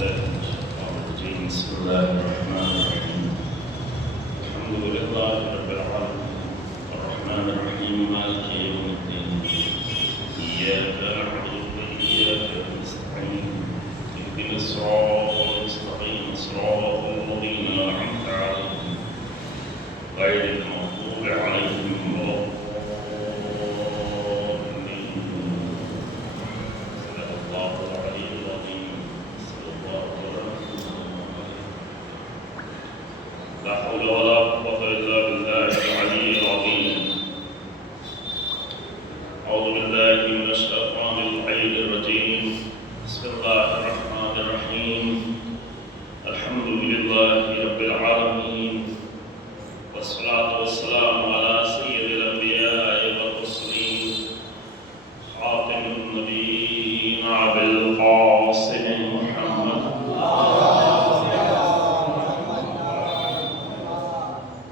بالله من الشيطان الرجيم. بسم الله الرحمن الرحيم. الحمد لله رب العالمين الرحمن الرحيم مالك يوم الدين. إياك نعبد وإياك نستعين. اهدنا الصراط المستقيم صراط الذين أنعمت عليهم غير المغضوب عليهم ولا الضالين. صدق الله العلي العظيم. صلى الله عليه وسلم. لا حول ولا قوة إلا بالله العلي العظيم. أعوذ بالله من الشيطان اللعين الرجيم. بسم الله الرحمن الرحيم. الحمد لله رب العالمين والصلاة والسلام على سيد الأنبياء والمرسلين خاتم النبيين أبي القاسم محمد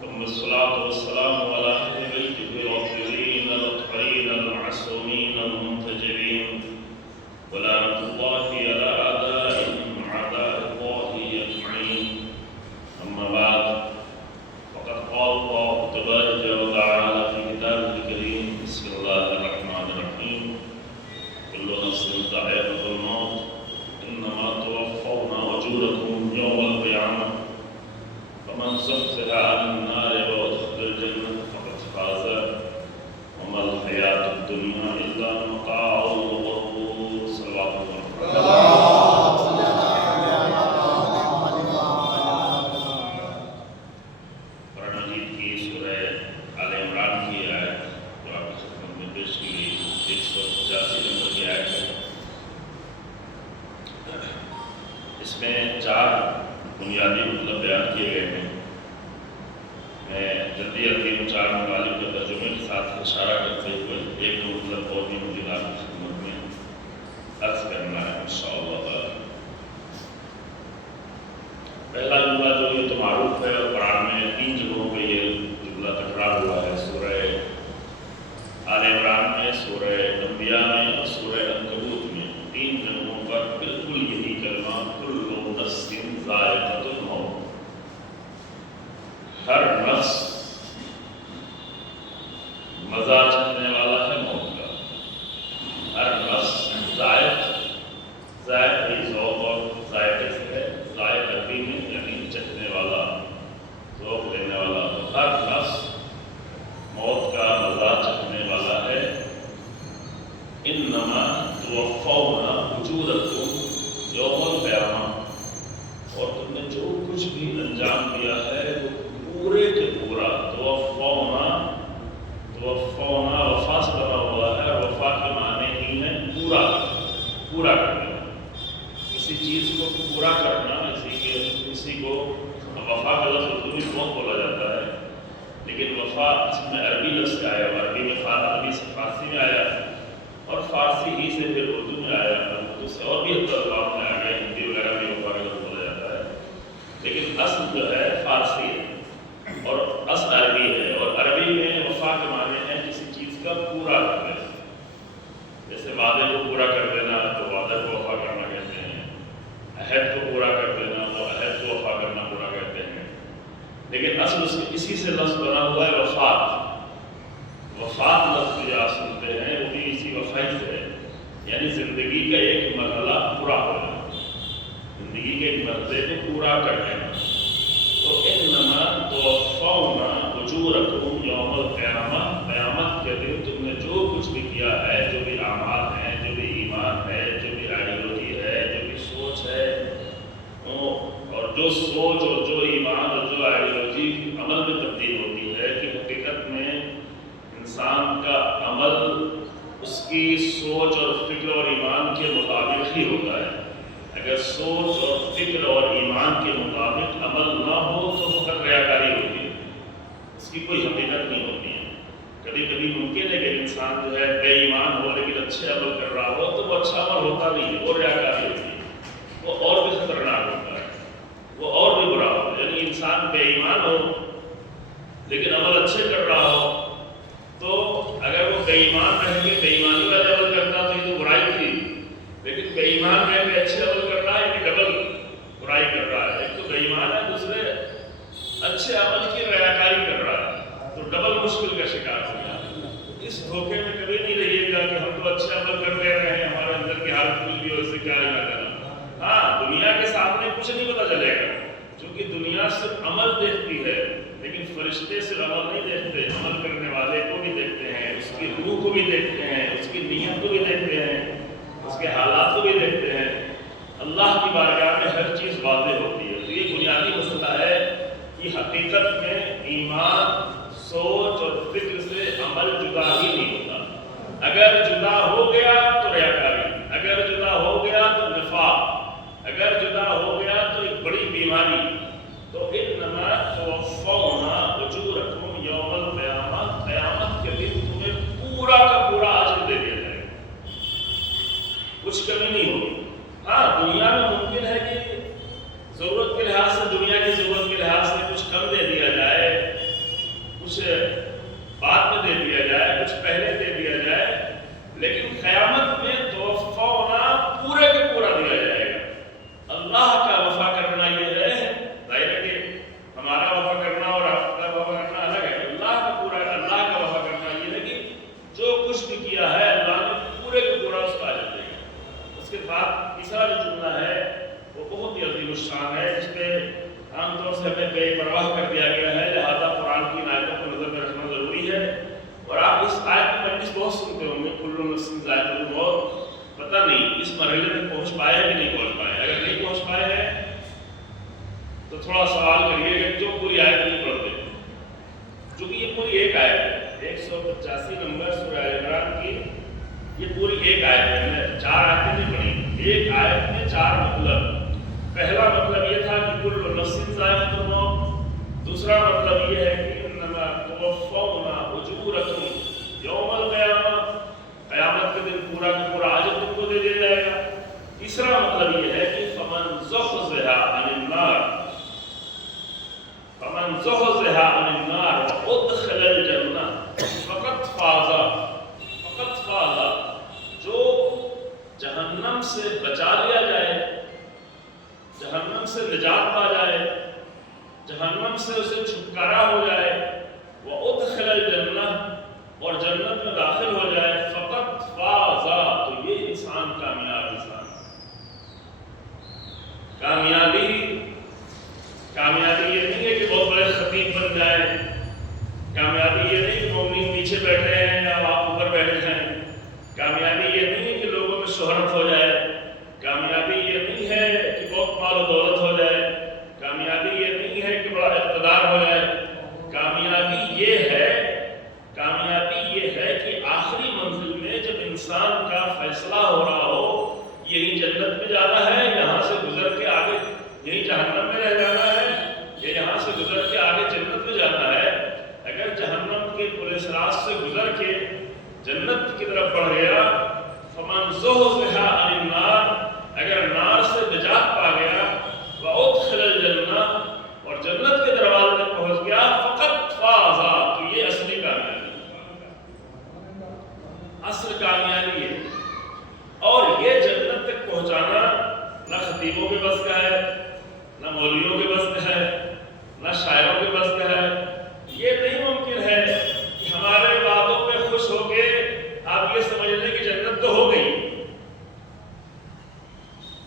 ثم الصلاة والسلام على أهل بيته الأطهرين الأطهرين المعصومين المنتجبين ولعنة الله على أعدائهم أعداء الله أجمعين. أما بعد فقد قال الله تبارك وتعالى في كتابه الكريم. بسم الله الرحمن الرحيم. كل نفس ذائقة الموت إنما توفون أجوركم يوم القيامة فمن زحزح عن النار وأدخل الجنة فقد فاز وما الحياة الدنيا إلا متاع الغرور. صلوات الله. قرآن مجید کی سورہ آل عمران کی آیت جو آپ کی خدمت میں پیش کی گئی 185 نمبر کی آیت ہے. اس میں 4 بنیادی مطلب بیان کیے گئے ہیں. میں جلدی ان 4 مطالب کے ترجمے کے ساتھ اشارہ کرتے ہوئے ایک دو مطلب اور بھی مجھے آپ کی خدمت میں عرض کرنا ہے انشاءاللہ تعالی. پہلا جملہ جو یہ تو معروف ہے اور قرآن میں 3 جگہوں پہ یہ جملہ تکرار ہوا ہے. سورہ آل عمران میں، سورہ انبیاء میں اور سورہ عنکبوت میں. 3 جگہوں پر بالکل یہی کلمہ کل نفس ذائقۃ الموت. ہر نفس مزہ چکھنے والا ہے موت کا. ہر نفس ذائق ذوق اور ذائقے سے ہے. ذائق عربی میں یعنی چکھنے والا، ذوق لینے والا. تو ہر نفس موت کا مزہ چکھنے والا ہے. انما توفون اجورکم یوم القیامہ. اور تم نے جو کچھ بھی انجام دیا ہے وہ پورے کے پورا. توفونا وفا سے بنا ہوا ہے اور وفا کے معنی ہی ہے پورا کرنا. کسی چیز کو پورا کرنا. کسی کو وفا کا لفظ اردو میں بہت بولا جاتا ہے، لیکن وفا اس میں عربی لفظ سے آیا. عربی میں عربی سے فارسی میں آیا اور فارسی ہی سے پھر اردو میں آیا. اردو سے اور بھی الفاظ میں آ گیا. ہندی وغیرہ میں وفا کا لفظ بولا جاتا ہے، لیکن اصل جو ہے فارسی ہے اور اصل عربی ہے. اور عربی میں وفا کے معنی ہے کسی چیز کا پورا کر دینا. جیسے وعدے کو پورا کر دینا تو وعدے کو وفا کرنا کہتے ہیں. عہد کو پورا کر دینا تو عہد کو وفا کرنا پورا کہتے ہیں. لیکن اصل اسی سے لفظ بنا ہوا ہے وفات. وفات لفظ جو آپ سنتے ہیں وہ بھی اسی وفائی سے ہے، یعنی زندگی کا ایک مرحلہ پورا ہو جانا، زندگی کے ایک مرحلے کو پورا کر لینا. تو انما توفون اجورکم یوم القیامہ. قیامت کے دن تم نے جو کچھ بھی کیا ہے، جو بھی اعمال ہیں، جو بھی ایمان ہے، جو بھی آئیڈیالوجی ہے، جو بھی سوچ ہے، اور جو سوچ اور جو ایمان اور جو آئیڈیالوجی عمل میں تبدیل ہوتی ہے کہ حقیقت میں انسان کا عمل اس کی سوچ اور فکر اور ایمان کے مطابق ہی ہوتا ہے. اگر سوچ اور فکر اور ایمان کے مطابق عمل نہ ہو تو فقط ریاکاری ہوتی ہے، اس کی کوئی حقیقت نہیں ہوتی ہے. کبھی کبھی ممکن ہے کہ انسان جو ہے بے ایمان ہو لیکن اچھے عمل کر رہا ہو تو وہ اچھا عمل ہوتا نہیں ہے، وہ ریاکاری ہوتی ہے، وہ اور بھی خطرناک ہوتا ہے، وہ اور بھی برا ہو. یعنی انسان بے ایمان ہو لیکن عمل اچھے کر رہا ہو تو اگر وہ بے ایمان رہ کے بے ایمانی والے عمل کرتا تو یہ تو برائی تھی، لیکن بے ایمان رہ کے اچھے عمل کرنا ہے یہ ڈبل برائی کر رہا ہے، ایک تو بے ایمان ہے، دوسرے اچھے عمل کی ریاکاری کر رہا ہے، تو ڈبل مشکل کا شکار ہو گیا۔ اس دھوکے میں کبھی نہیں رہیے گا کہ ہم تو اچھے عمل کر رہے ہیں، ہمارے اندر کی حالت کچھ بھی ہو، اس سے کیا لینا دینا۔ ہاں، دنیا کے سامنے کچھ نہیں پتا چلے گا، کیونکہ دنیا صرف عمل دیکھتی ہے، لیکن فرشتے صرف عمل نہیں دیکھتے، عمل کرنے والے کو بھی دیکھتے ہیں، اس کی روح کو بھی دیکھتے ہیں، اس کی نیت کو بھی دیکھتے ہیں، اس کے حالات کو بھی دیکھتے ہیں۔ اللہ کی بارگاہ میں ہر چیز واضح ہوتی ہے۔ تو یہ بنیادی مسئلہ ہے کہ حقیقت میں ایمان سوچ اور فکر سے عمل جدا ہی نہیں ہوتا۔ اگر جدا ہو گیا تو ریاکاری، اگر جدا ہو گیا تو نفاق، اگر جدا ہو گیا تو ایک بڑی بیماری۔ تو انما توفون اجورکم یوم القیامہ، قیامت کے دن تمہیں پورا کا پورا اجر دے دیا جائے گا، کچھ کمی نہیں ہوگی۔ ہاں، دنیا میں ممکن ہے کہ ضرورت کے لحاظ سے، دنیا کی ضرورت کے لحاظ سے کچھ کم دے دیا جائے، کچھ بعد میں دے دیا جائے، کچھ پہلے دے دیا جائے، لیکن قیامت میں توفہ ہونا پورے کے پورا دیا جائے گا۔ اللہ کا وفا کرنا یہ ہے، ظاہر ہے کہ ہمارا وفا کرنا اور آپ کا وفا کرنا الگ ہے۔ اللہ کا وفا کرنا یہ ہے کہ جو کچھ بھی کیا ہے اللہ نے پورے کے پورا اس کا اجر دے گا۔ اس کے بعد تیسرا جو جملہ ہے وہ بہت ہی عظیم الشان ہے، جس پہ عام طور سے ہمیں بے پرواہ کر دیا گیا ہے، لہذا قرآن کی آیتوں کو نظر میں رکھنا ضروری ہے۔ اور آپ اس آیت کی مجلس بہت سنتے ہوں گے، کل نفس ذائقۃ الموت، پتہ نہیں اس مرحلے تک پہنچ پائے ہیں کہ نہیں پہنچ پائے۔ اگر نہیں پہنچ پائے ہیں تو تھوڑا سوال کریے کہ جو پوری آیت نہیں پڑھتے، چونکہ یہ پوری ایک آیت ہے، 185 نمبر سورہ آل عمران کی یہ پوری ایک آیت ہے، میں 4 آیتیں نہیں پڑھی، ایک آیت میں 4 مطلب۔ پہلا مطلب یہ تھا کہ کل نفس ذائقۃ الموت، دوسرا مطلب یہ ہے کہ انما توفون اجورکم یوم القیامہ، قیامت کے دن پورا کا پورا اجر تم کو دے دیا جائے گا۔ تیسرا مطلب یہ ہے کہ فمن زحزح عن النار، فمن زحزح عن النار وادخل الجنہ فقد فاز، فقد فاز، جو جہنم سے بچا لیا جائے، جہنم سے نجات پا جائے، جہنم سے اسے چھٹکارا ہو جائے، وادخل الجنہ، اور جنت میں داخل ہو جائے، فقط فاز، تو یہ انسان کامیاب انسان۔ کامیابی یہ نہیں ہے کہ بہت بڑے خطیب بن جائیں، کامیابی یہ نہیں کہ مومنین نیچے بیٹھے ہیں یا آپ اوپر بیٹھے ہیں، کامیابی یہ نہیں ہے کہ لوگوں میں شہرت ہو جائے، کامیابی یہ نہیں ہے کہ بہت مال و دولت ہو جائے، کامیابی یہ نہیں ہے کہ بڑا اقتدار ہو جائے۔ کامیابی یہ ہے کہ آخری منزل میں جب انسان کا فیصلہ ہو رہا ہو، یہی جنت میں جانا ہے، یہاں سے گزر کے آگے یہی جہنم میں رہ جانا ہے، یا یہاں سے گزر کے آگے جنت میں جانا ہے۔ اگر جہنم کے پورے سراج سے گزر کے جنت کی طرف بڑھ گیا، فمن زحزح عن النار، اگر نار سے نجات پا گیا، وادخل الجنہ، اور جنت کے دروازے تک پہنچ گیا، فقط فاز، تو یہ اصلی کامیابی، اصل کامیابی ہے۔ اور یہ جنت تک پہنچانا نہ خطیبوں کے بس کا ہے، نہ مولویوں کے بس کا ہے، نہ شاعروں کے بس کا ہے۔ یہ نہیں ممکن ہے کہ ہمارے وعدوں پہ خوش ہو کے آپ یہ سمجھ لیں کہ جنت تو ہو گئی۔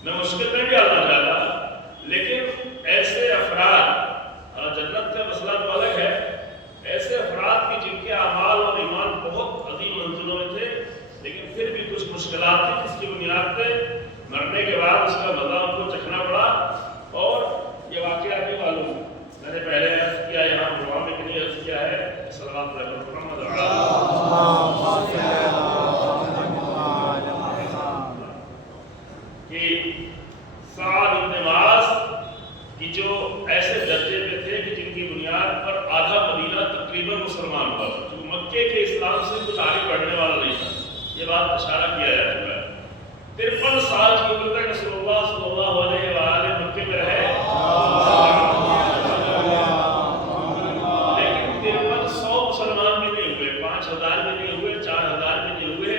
میں مشکل میں بھی آنا چاہتا، لیکن ایسے افراد، جنت کا مسئلہ تو الگ ہے، ایسے افراد کی جن کے اعمال اور ایمان بہت عظیم منزلوں میں تھے، لیکن پھر بھی کچھ مشکلات تھیں جس کی بنیاد پہ مرنے کے بعد اس کا مزہ ان کو چکھنا پڑا۔ اور یہ واقعہ بھی معلوم ہے، میں نے پہلے عرض کیا، یہاں دعا میں بھی عرض کیا ہے، صلوات اللہ علیہ کہ سعد بن معاذ کی جو ایسے درجے پہ تھے کہ جن کی بنیاد پر آدھا مدینہ تقریباً مسلمان ہوا، جو مکے کے اسلام سے کچھ آگے بڑھنے والا نہیں تھا، یہ بات اشارہ کیا جا چکا ہے۔ 53 سال کی عمر تک رسول اللہ صلی اللہ علیہ وآلہ مکے میں رہے، لیکن 5300 مسلمان بھی نہیں ہوئے، 5000 بھی نہیں ہوئے، 4000 بھی نہیں ہوئے،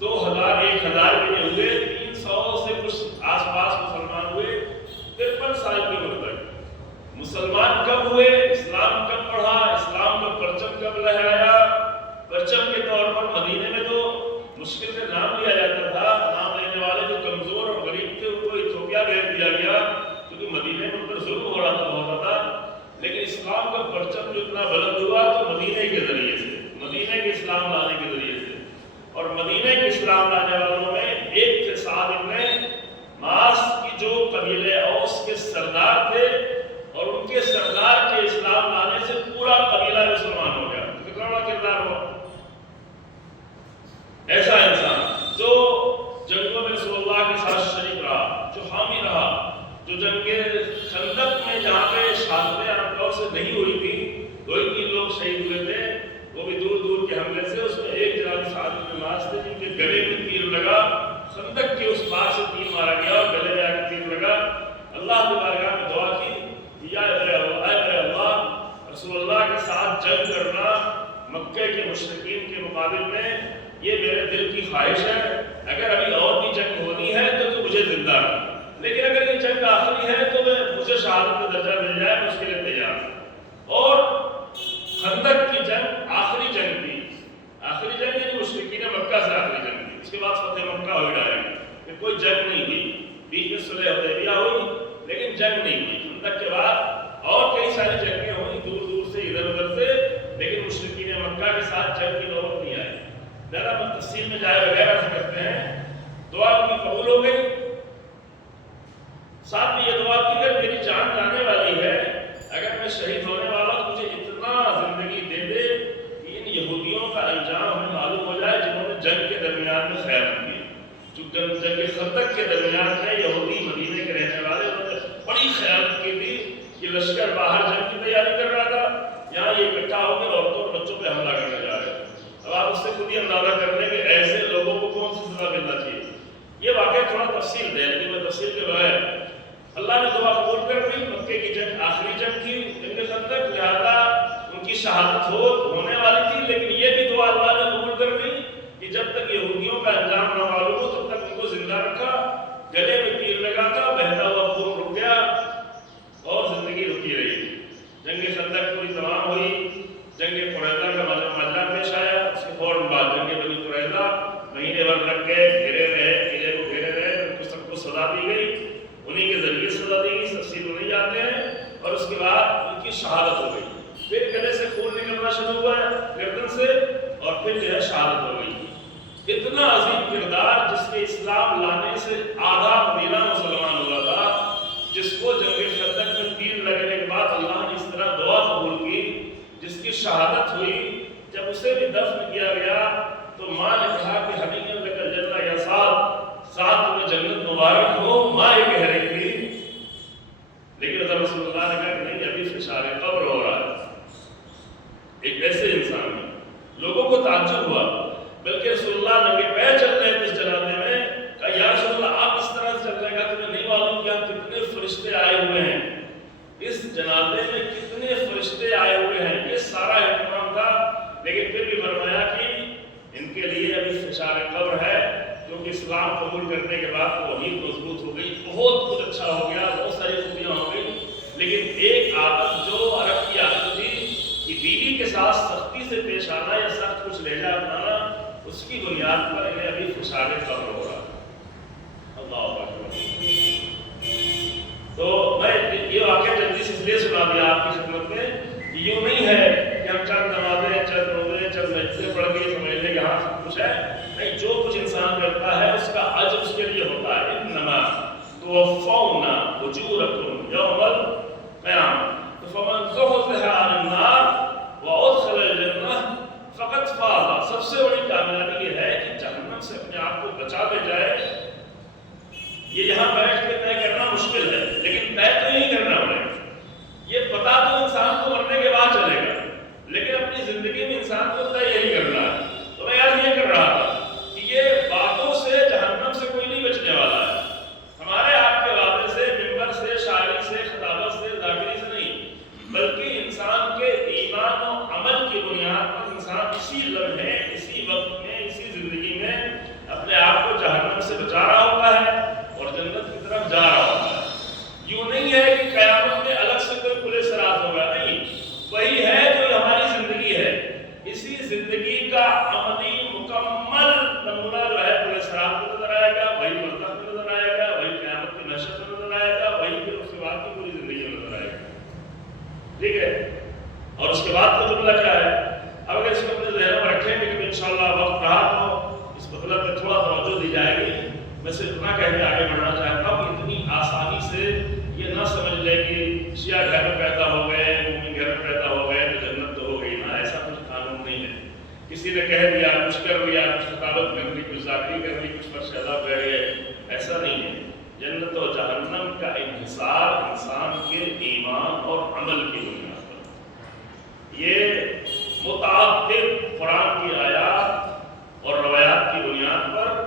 2000 1000 بھی نہیں ہوئے، 300 سے کچھ آس پاس مسلمان ہوئے۔ مسلمان کب ہوئے، اسلام کب پڑھا، اسلام کا پرچم کب لہرایا؟ پرچم کے طور پر مدینے میں تو مشکل سے نام لیا جاتا تھا، نام لینے والے جو کمزور اور غریب تھے ان کو ایتھوپیا بھیج دیا گیا کیونکہ مدینے میں ان پر ظلم ہو رہا ہوتا تھا۔ لیکن اسلام کا پرچم جو اتنا بلند ہوا تو مدینے کے ذریعے سے، مدینے کے اسلام لانے کے ذریعے سے، اور مدینے کے اسلام لانے والوں میں ایک تھے سعد ابن معاذ کی جو قبیلے اوس کے سردار تھے، اور ان کے سردار کے اسلام لانے سے پورا قبیلہ مسلمان ہو گیا۔ کتنا بڑا کردار ہوا! ایسا انسان جو جنگوں میں رسول اللہ کے ساتھ شریک رہا، جو حامی رہا، جو جنگ خندق میں جہاں پہ شہادتیں عام طور سے نہیں ہوئی تھی، 2-3 لوگ شہید ہوئے تھے، وہ بھی دور دور کے حملے سے، اس میں ایک جناب سعد بن معاذ تھے جن کے گلے میں تیر لگا، خندق کے اس پار سے تیر مارا گیا اور گلے میں آ کے تیر لگا۔ اللہ کی بارگاہ میں دعا کی، یا اے اللہ، رسول اللہ کے ساتھ جنگ کرنا مکے کے مشرکین کے مقابل میں یہ میرے دل کی خواہش ہے، اگر ابھی اور بھی جنگ ہونی ہے تو مجھے زندہ رکھ، لیکن اگر یہ جنگ آخری ہے تو مجھے شہادت کا درجہ مل جائے، میں اس کے لیے تیار ہوں۔ اور خندق کی جنگ آخری جنگ تھی، آخری جنگ یعنی مشرکین مکہ سے آخری جنگ تھی، اس کے بعد فتح مکہ ہوئی ڈائریکٹ، پھر کوئی جنگ نہیں ہوئی، بیچ میں صلح حدیبیہ ہوئی لیکن جنگ نہیں ہوئی۔ خندق کے بعد اور کئی ساری جنگیں ہوئی دور دور سے، ادھر ادھر سے، لیکن مشرکین مکہ کے ساتھ جنگ کی نوبت نہیں آئی۔ زیادہ تفصیل میں جائے بغیر ایسا کرتے ہیں، دعا ان کی قبول ہو گئی، ساتھ میں یہ دعا کی کہ میری جان جانے والی ہے، اگر میں شہید ہونے والا تو مجھے اتنا زندگی دے دے کہ ان یہودیوں کا انجام ہمیں معلوم ہو جائے جنہوں نے جنگ کے درمیان میں خیانت کی۔ جو جنگ خندق کے درمیان میں یہودی مدینے کے رہنے والے انہوں نے بڑی خیانت کی تھی، یہ لشکر باہر جنگ کی تیاری کر رہا تھا، یہاں یہ اکٹھا ہو کے عورتوں اور بچوں پہ حملہ کرنے جا رہے ہیں۔ اب آپ اس سے خود ہی اندازہ کر لیں کہ ایسے لوگوں کو کون سی سزا ملنا چاہیے۔ یہ واقعہ تھوڑا تفصیل دے، لیکن میں تفصیل کے بغیر، اللہ نے دعا قبول کر لی، مکے کی جنگ آخری جنگ تھی، جنگ خندق، لہذا ان کی شہادت ہونے والی تھی، لیکن یہ بھی دعا اللہ نے قبول کر لی کہ جب تک یہودیوں کا انجام نہ معلوم ہو تب تک ان کو زندہ رکھا، گلے میں تیر لگا تھا، بہتا ہوا خون رک گیا اور زندگی رکی رہی۔ جنگ خندق پوری تمام ہوئی، جنگ قریظہ کا مجرا پیش آیا، اس کے فوراً بعد جنگ بنی قریظہ، مہینے بھر لگ گئے، گھیرے رہے، قلعے کو گھیرے رہے، ان کو سب کو سزا دی گئی، انہی کے ذریعے سزا دی گئی، تفصیل نہیں جاتے ہیں، اور اس کے بعد ان کی شہادت ہو گئی، پھر گلے سے خون نکلنا شروع ہوا گردن سے، اور پھر جو ہے شہادت ہو گئی۔ اتنا عظیم کردار جس کے اسلام لانے سے آدھا مدینہ مسلمان ہوا تھا، جس کو جنگ خندق میں تیر لگنے کے بعد اللہ نے اس طرح دعا قبول کی، جس کی شہادت ہوئی، جب اسے بھی دفن کیا گیا تو ماں نے کہا کہ حنین لک الجنہ یا سعد تمہیں جنت مبارک ہو، ماں یہ کہہ رہی تھی، لیکن حضرت رسول اللہ نے کہا کہ نہیں، ابھی فشار قبر ہو رہا ہے۔ ایک ایسے انسان میں لوگوں کو تعجب ہوا، بلکہ رسول اللہ ننگے پیر چل رہے تھے اس جنازے میں، کہا یا رسول اللہ آپ اس طرح سے چل رہے گا، تمہیں نہیں معلوم کہ کتنے فرشتے آئے ہوئے ہیں اس جنازے میں، کتنے فرشتے آئے ہوئے ہیں، یہ سارا اہتمام تھا، لیکن پھر بھی فرمایا کہ ان کے لیے ابھی فشار قبر ہے، کیونکہ اسلام قبول کرنے کے بعد توحید مضبوط ہو گئی، بہت کچھ اچھا ہو گیا، بہت ساری خوبیاں ہو گئی، لیکن ایک عادت جو عرب کی عادت تھی کہ بیوی کے ساتھ سختی سے پیش آنا یا سخت کچھ لہجہ اپنانا، اس کی بنیاد پر انہیں ابھی فشار قبر ہو رہا۔ اللہ اکبر۔ تو میں یہ واقعہ جلدی سے اس لیے سنا دیا آپ کی خدمت میں کہ یوں نہیں ہے کہ ہم چند نمازیں، چند روزے، چند مجلسیں پڑھ کے سمجھ لیں کہ ہاں سب کچھ ہے، نہیں، جو کچھ انسان کرتا ہے اس کا اجر اس کے لیے ہوتا ہے۔ انما توفون اجورکم یوم القیامہ فمن زحزح عن النار وادخل الجنہ فقط فاز۔ سب سے بڑی کامیابی یہ ہے کہ جہنم سے اپنے آپ کو بچا لے جائے۔ یہ یہاں بیٹھ کے طے کرنا مشکل ہے، لیکن طے تو نہیں کرنا پڑے گا۔ یہ پتا تو انسان کو مرنے کے بعد چلے گا، لیکن اپنی زندگی میں انسان کو طے یہی کرنا ہے۔ تو میں یاد یہ کر رہا تھا کہ یہ باتوں سے جہنم سے کوئی نہیں بچنے والا ہے، ہمارے آپ کے وعدے سے، منبر سے، شاعری سے، خطابت سے، ذاکری سے نہیں، بلکہ انسان کے ایمان و عمل کی بنیاد پر انسان اسی لمحے، اسی وقت میں، اسی زندگی میں اپنے آپ کو جہنم سے بچا رہا ہوتا ہے اور جنت کی طرف اتنا کہہ کے آگے بڑھنا چاہتا ہوں کہ اتنی آسانی سے یہ نہ سمجھ لے کہ شیعہ گھر میں پیدا ہو گئے، مومن گھر میں پیدا ہو گئے تو جنت تو ہو گئی نا، ایسا کچھ قانون نہیں ہے۔ کسی نے کہہ دیا، کچھ کر دیا، کچھ خطابت کر دی، کچھ ذاکری کر دی، کچھ پر شہدا کہہ گئے، ایسا نہیں ہے۔ جنت و جہنم کا انحصار انسان کے ایمان اور عمل کی بنیاد پر، یہ متعدد قرآن کی آیات اور روایات کی بنیاد پر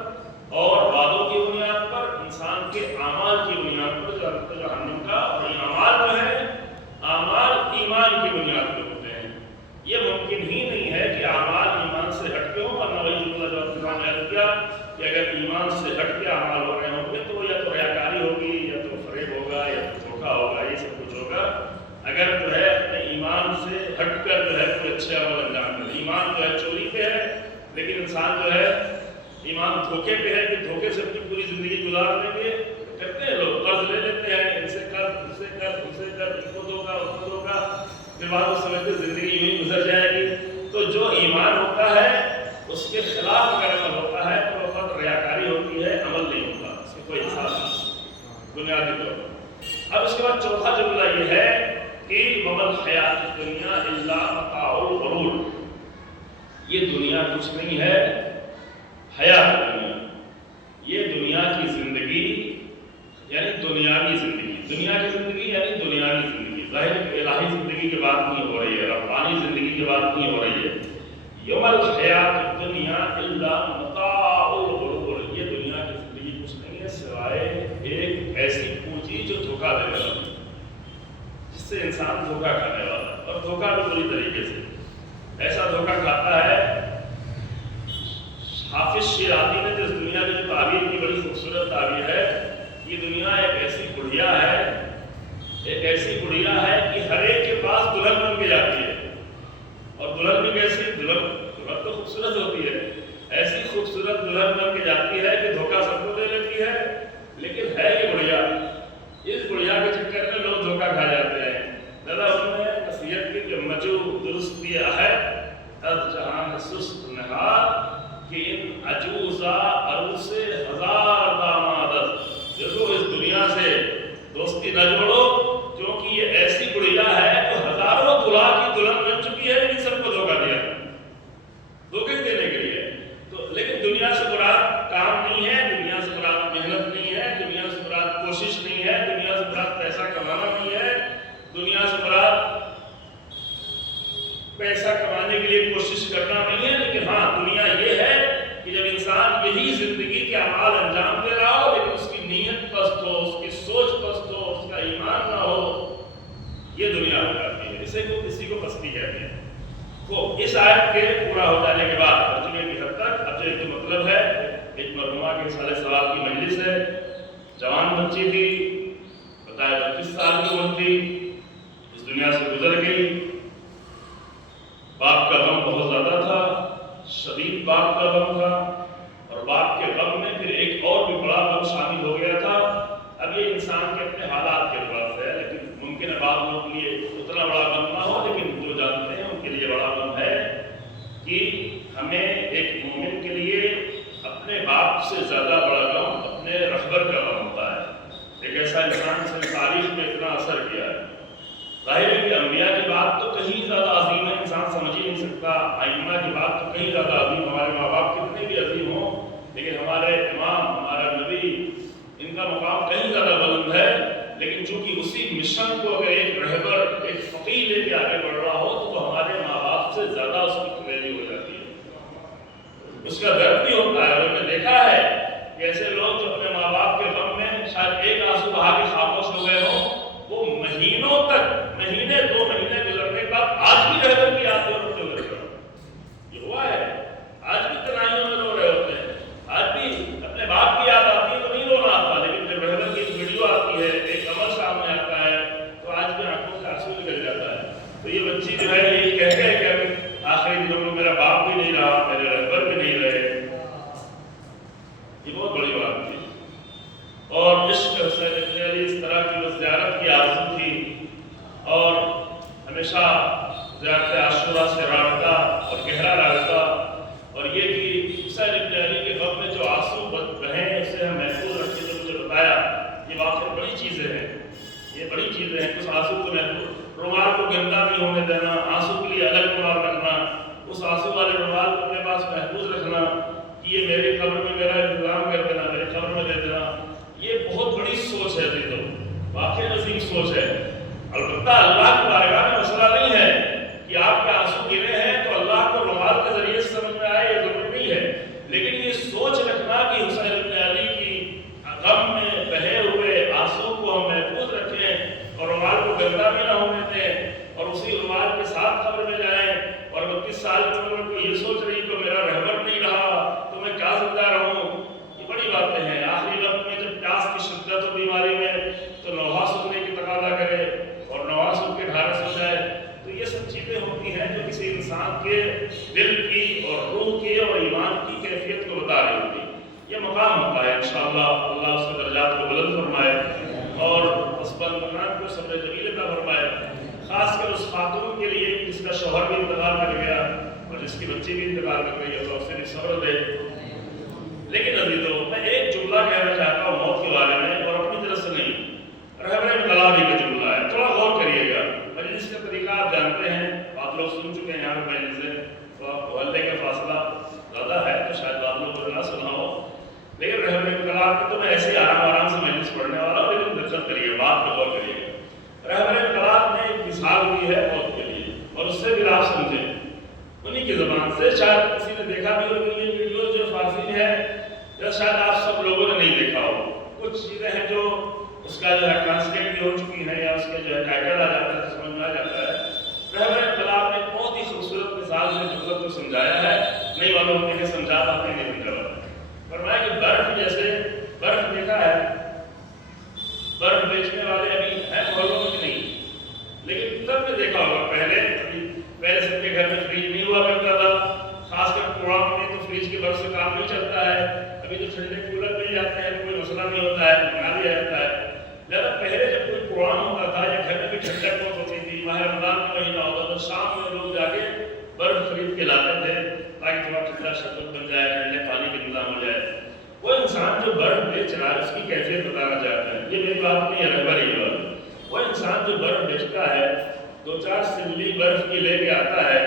اور وعدوں کی بنیاد پر، انسان کے اعمال کی بنیاد پر جنت و جہنم کا، اور یہ اعمال جو ہے اعمال ایمان کی بنیاد پر ہوتے ہیں۔ یہ ممکن ہی نہیں ہے کہ اعمال ایمان سے ہٹ کے ہوں، ورنہ وہی جملہ جو آپ نے عرض کیا کہ اگر ایمان سے ہٹ کے اعمال ہو رہے ہوں گے تو یا تو ریاکاری ہوگی، یا تو فریب ہوگا، یا تو دھوکہ ہوگا، یہ سب کچھ ہوگا۔ اگر جو ہے اپنے ایمان سے ہٹ کر جو ہے کوئی اچھے عمل انجام کرے، ایمان جو ہے چوری پہ ہے لیکن انسان جو ہے ایمان دھوکے پہ ہے کہ دھوکے سے اپنی پوری زندگی گزار لیں گے، کرتے ہیں لوگ، قرض لے لیتے ہیں، ان سے قرض، ان سے قرض، ان سے قرض، ان کو دو گا، ان کو دو گا، پھر بعد وہ سمجھتے زندگی یوں ہی گزر جائے گی۔ تو جو ایمان ہوتا ہے اس کے خلاف اگر عمل ہوتا ہے تو وقت ریاکاری ہوتی ہے، عمل نہیں ہوتا، اس کی کوئی احساس نہیں بنیادی طور پر۔ اب اس کے بعد چوتھا جملہ یہ ہے کہ وَمَا الْحَيَاةُ الدُّنْيَا إِلَّا مَتَاعُ الْغُرُورِ، یہ دنیا کچھ نہیں ہے، حیات دنیا، یہ دنیا کی زندگی یعنی دنیاوی زندگی، دنیا کی زندگی یعنی دنیاوی زندگی، ظاہر الہی زندگی کی بات نہیں ہو رہی ہے، ربانی زندگی کی بات نہیں ہو رہی ہے۔ یوم الحیات الدنیا الا متاع الغرور، یہ دنیا کی زندگی کچھ نہیں ہے سوائے ایک ایسی پونجی جو دھوکہ دینے والی، جس سے انسان دھوکہ کھانے والا، اور دھوکہ بھی بری طریقے سے ایسا دھوکہ کھاتا ہے۔ حافظ شیرازی نے جس دنیا کی جو تعبیر کی بڑی خوبصورت تعبیر ہے، یہ دنیا ایک ایسی بڑھیا ہے، ایک ایسی بڑھیا ہے کہ ہر ایک کے پاس دلہن بن کے جاتی ہے، اور دلہن بھی کیسی، دلہن تو خوبصورت ہوتی ہے، ایسی خوبصورت دلہن بن کے جاتی ہے کہ دھوکہ سب کو دے لیتی ہے، لیکن ہے یہ بڑھیا، اس بڑھیا کے چکر میں لوگ دھوکہ کھا جاتے ہیں۔ دادا انہوں نے نصیحت کی کہ مجو درست دیا ہے از جہان سست نہاد، کہ ان عجوزہ عروس ہزار دامادت، دیکھو اس دنیا سے دوستی نہ جوڑو کیونکہ یہ ایسی بڑھیا ہے جو ہزاروں دلہا کی دلہن بن چکی ہے، لیکن سب کو دھوکہ دیا، دھوکے دینے کے لیے۔ تو لیکن دنیا سے مراد کام نہیں ہے، دنیا سے مراد محنت نہیں ہے، دنیا سے مراد کوشش نہیں ہے، دنیا سے مراد پیسہ کمانا نہیں ہے، دنیا سے مراد پیسہ کمانے کے لیے کوشش کرنا نہیں ہے، لیکن ہاں دنیا یہ ہے کہ جب انسان یہی زندگی کے اعمال انجام دے رہا ہو لیکن اس کی نیت پست ہو، اس کی سوچ پست ہو، اس کا ایمان نہ ہو، یہ دنیا ہو جاتی ہے، اسی کو پستی کہتے ہیں۔ تو اس آیت کے پورا ہو جانے کے بعد ترجمے کی حد تک اب جو مطلب ہے، ایک مرحومہ کے سال سوال کی مجلس ہے، جوان بچی تھی، بتایا 25 سال کی عمر تھی، اس دنیا سے گزر گئی، باپ کا غم بہت زیادہ تھا، شدید باپ کا غم تھا، اور باپ کے غم میں پھر ایک اور بھی بڑا غم شامل ہو گیا تھا۔ اب یہ انسان کے اپنے حالات کے اعتبار سے ہے، لیکن ممکن ہے بعض لوگوں کے لیے اتنا بڑا غم نہ ہو، لیکن جو جانتے ہیں ان کے لیے بڑا غم ہے کہ ہمیں ایک مومن کے لیے اپنے باپ سے زیادہ بڑا غم اپنے رہبر کا غم ہوتا ہے، ایک ایسا انسان جس نے تاریخ میں اتنا اثر کیا ہے۔ ظاہر ہے کہ انبیاء کی بات تو کہیں زیادہ عظیم ہے، انسان سمجھ ہی نہیں سکتا، ائمہ کی بات تو کہیں زیادہ عظیم، ہمارے ماں باپ کتنے بھی عظیم ہوں لیکن ہمارے امام، ہمارا نبی، ان کا مقام کہیں زیادہ بلند ہے، لیکن چونکہ اسی مشن کو اگر ایک رہبر، ایک فقیر لے کے آگے بڑھ رہا ہو تو ہمارے ماں باپ سے زیادہ اس کی ویلیو ہو جاتی ہے، اس کا درد بھی ہوتا ہے۔ اور میں نے دیکھا ہے کہ ایسے لوگ جو اپنے ماں باپ کے غم میں شاید ایک آنسو بہا کے خاموش ہو گئے ہوں، وہ مہینوں تک، مہینے 2 مہینے گزرنے کے بعد آج بھی رہبر کی یاد ضرور ہوتے ہوئے یہ ہوا ہے، آج بھی تنہائیوں میں رو رہے ہوتے ہیں، آج بھی اپنے باپ کی یاد آتی ہے تو نہیں رونا آتا، لیکن جب رہبر کی ویڈیو آتی ہے، ایک عمل سامنے آتا ہے تو آج بھی آنکھوں سے آنسو نکل جاتا ہے۔ تو یہ بچی جو ہے یہی کہتے ہیں کہ آخری دنوں میں میرا باپ بھی نہیں رہا، میرے رہبر بھی نہیں رہے، یہ بہت بڑی بات تھی۔ اور عشق حسین ابن علی اس طرح کی وہ زیارت کی آرزو تھی، اور ہمیشہ زیارت عاشورہ سے رابطہ اور گہرا رابطہ، اور یہ کہ حسین ابن علی کے غم میں جو آنسو بہیں اسے ہم محفوظ رکھیں۔ چیزیں ہیں. کچھ آنسو کو محفوظ، رومال کو گندا نہیں ہونے دینا، آنسو کے لیے الگ رومال رکھنا، اس آنسو والے رومال کو اپنے پاس محفوظ رکھنا کہ یہ میری قبر میں میرا انتظام کر دینا، میری قبر میں دے دینا. یہ بہت بڑی سوچ ہے جی، تو واقعی عظیم سوچ ہے. البتہ اللہ کی بارگاہ میں مسئلہ نہیں ہے کہ آپ کے آنسو گرے ہیں تو اللہ کو رومال کے ذریعے سے سمجھ میں آئے، یہ ضروری نہیں ہے. لیکن یہ سوچ رکھنا کہ حسین ابن علی کی غم میں بہے ہوئے آنسو کو ہم محفوظ رکھیں اور رومال کو گندا بھی نہ ہونے دیں اور اسی رومال کے ساتھ قبر میں جائیں. اور 32 سال کی عمر کو یہ سوچ رہی کہ میرا رہبر نہیں رہا تو میں کیا زندہ رہوں، یہ بڑی باتیں ہیں. آخری وقت میں جب پیاس کی شدت و بیماری میں تو نوحہ سننے کی تقاضا کرے اور نوحہ سن کے ڈھارس ہو جائے. تو یہ سب چیزیں ہوتی ہیں جو کسی انسان کے دل کی اور روح کی اور ایمان کی کیفیت کو بتا رہی ہوتی. یہ مقام ہوتا ہے انشاءاللہ اللہ اس کے درجات کو بلند فرمائے اور اس بندگان کو صبر جمیل عطا فرمائے. خاص کر اس خاتون کے لیے جس کا شوہر بھی انتقال کر گیا اور جس کی بچی بھی انتقال کر گئی ہے، تو اسے بھی صبر دے. لیکن عزیزو، میں ایک جملہ کہنا چاہتا ہوں موت کے بارے میں، اور اپنی طرف سے نہیں، رہبر انقلاب ہی کا جملہ ہے. تھوڑا غور کریے گا. مجلس کا طریقہ آپ جانتے ہیں، آپ لوگ سن چکے ہیں یہاں پہ مجلسیں، تو آپ کو محلے کا فاصلہ زیادہ ہے تو شاید آپ لوگوں کو نہ سنا ہو. لیکن رہبر انقلاب کی تو میں ایسے آرام سے مجلس پڑھنے والا ہوں، لیکن دقت کریے، بات پہ غور کریے. رہبر انقلاب نے ایک مثال دی ہے موت کے لیے، اور اس سے بھی آپ سمجھیں انہی کی زبان سے. شاید کسی نے دیکھا بھی ہو یہ ویڈیو جو فارسی میں ہے، شاید آپ سب لوگوں نے نہیں دیکھا ہو. کچھ چیزیں ہیں جو اس کا جو ہے ٹرانسلیٹ بھی ہو چکی ہیں یا اس کے جو ہے ٹائٹل آ جاتا ہے، سمجھ میں آ جاتا ہے. رہبر انقلاب نے بہت ہی خوبصورت مثال سے جملہ کو سمجھایا ہے. نہیں معلوم کہ سمجھا پاتے نہیں نکلا. فرمایا کہ برف جیسے برف دیکھا ہے، برف بیچنے والے ابھی ہیں محلوں میں نہیں، لیکن سب نے دیکھا ہوگا. پہلے سب کے گھر میں فریج نہیں ہوا کرتا تھا، خاص کر پڑاؤ میں تو فریج کے برف سے کام نہیں چلتا ہے. ابھی تو ٹھنڈے کولر مل جاتے ہیں، کوئی مسئلہ نہیں ہوتا ہے، بنا لیا جاتا ہے. لہٰذا پہلے جب کوئی قرآن ہوتا تھا یا گھر میں بھی ٹھنڈک بہت ہوتی تھی، ماہ رمضان کا مہینہ ہوتا تو شام میں لوگ جا کے برف خرید کے لاتے تھے تاکہ تھوڑا ٹھنڈا شربت بن جائے، ٹھنڈے پانی کا انتظام ہو جائے. وہ انسان جو برف بیچ رہا ہے اس کی کیفیت بتانا چاہتا ہے. یہ میری بات نہیں ہے، رہبر ہی بات. وہ انسان جو برف بیچتا ہے، 2-4 سلی برف کی لے کے آتا ہے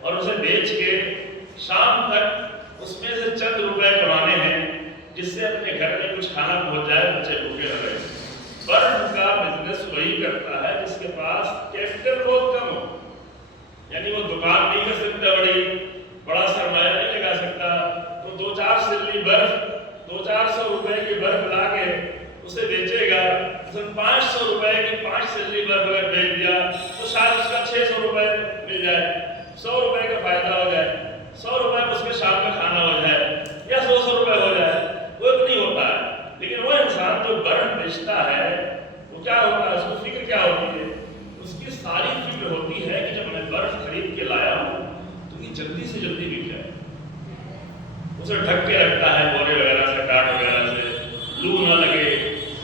اور اسے بیچ کے شام تک اس میں سے چند روپے کمانے ہیں جس سے اپنے گھر میں کچھ کھانا پہنچ جائے، بچے بھوکے نہ رہیں. برف کا بزنس وہی کرتا ہے جس کے پاس کیپٹل بہت کم ہو. یعنی وہ دکان نہیں کر سکتا، بڑا سرمایہ نہیں لگا سکتا، تو 2-4 سلی برف 200-400 روپے کی برف لا کے اسے بیچے گا. اس میں 500 روپے کی 5 سلی برف اگر بیچ دیا تو شاید اس کا 600 روپے مل جائے، 100 روپے کا فائدہ ہو جائے، 100 روپے میں اس کے شام کا کھانا ہو جائے یا 100 روپے ہو جائے. وہ اتنی ہوتا ہے. لیکن وہ انسان جو برف بیچتا ہے وہ کیا ہوتا ہے، اس کو فکر کیا ہوتی ہے؟ اس کی ساری فکر ہوتی ہے کہ جب میں برف خرید کے لایا ہوں تو یہ جلدی سے جلدی بک جائے. اسے ڈھک کے رکھتا ہے بورے وغیرہ سے، ٹاٹ وغیرہ سے، لو نہ لگے،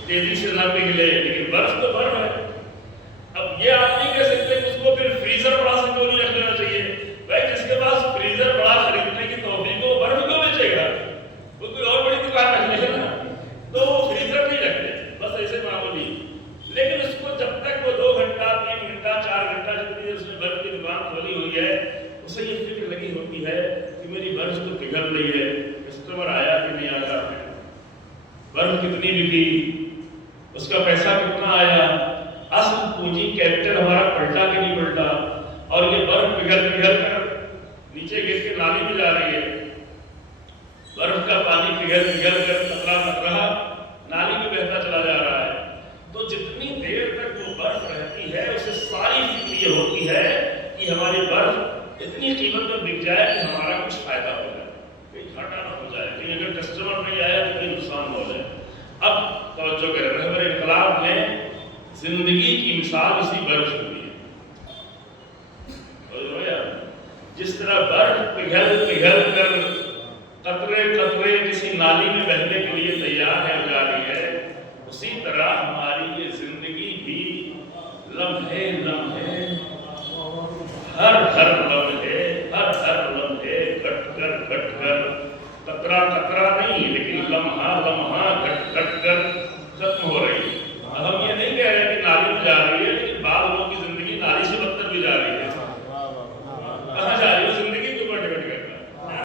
تیزی سے نہ پگھلے. لیکن برف تو برف ہے. اب یہ آپ نہیں کہہ سکتے کہ اس کو پھر فریزر بڑا سے کیوں نہیں رکھ لینا چاہیے. بھائی جس کے پاس فریزر بڑا خریدنے کی توفیق ہو، برف کیوں بیچے گا؟ وہ کوئی اور بڑی دکان رکھ لے گا نا، تو وہ فریزر نہیں رکھتے، بس ایسے معمولی. لیکن اس کو جب تک وہ 2 گھنٹہ 3 گھنٹہ 4 گھنٹہ جتنی دیر اس نے برف کی دکان کھولی ہوئی ہے، اسے یہ فکر لگی ہوتی ہے کہ میری برف تو پگھل رہی ہے، کسٹمر آیا کہ نہیں آیا، برف کتنی بکی، اس کا پیسہ کتنا آیا، اصل پونجی کیپٹل ہمارا پلٹا کہ نہیں پلٹا. اور یہ برف پگھل کر نیچے گر کے نالی میں جا رہی ہے. برف کا پانی پگھل کر قطرہ قطرہ نالی میں بہتا چلا جا رہا ہے. تو جتنی دیر تک وہ برف رہتی ہے اسے ساری فکر یہ ہوتی ہے کہ ہماری برف اتنی قیمت میں بک جائے کہ ہمارا کچھ فائدہ ہو جائے، کہیں گھاٹا نہ ہو جائے، کہیں اگر کسٹمر نہیں آیا تو کہیں نقصان ہو جائے. اب توجہ کریں، رہبر انقلاب نے زندگی کی مثال اسی برف سے دی ہے. جس طرح برف پگھل کر قطرے قطرے کسی نالی میں بہنے کے لیے تیار ہے، جا رہی ہے، اسی طرح ہماری یہ زندگی بھی لمحے لمحے، ہر لمحے گھٹ کر قطرہ نہیں لیکن لمحہ گھٹ کر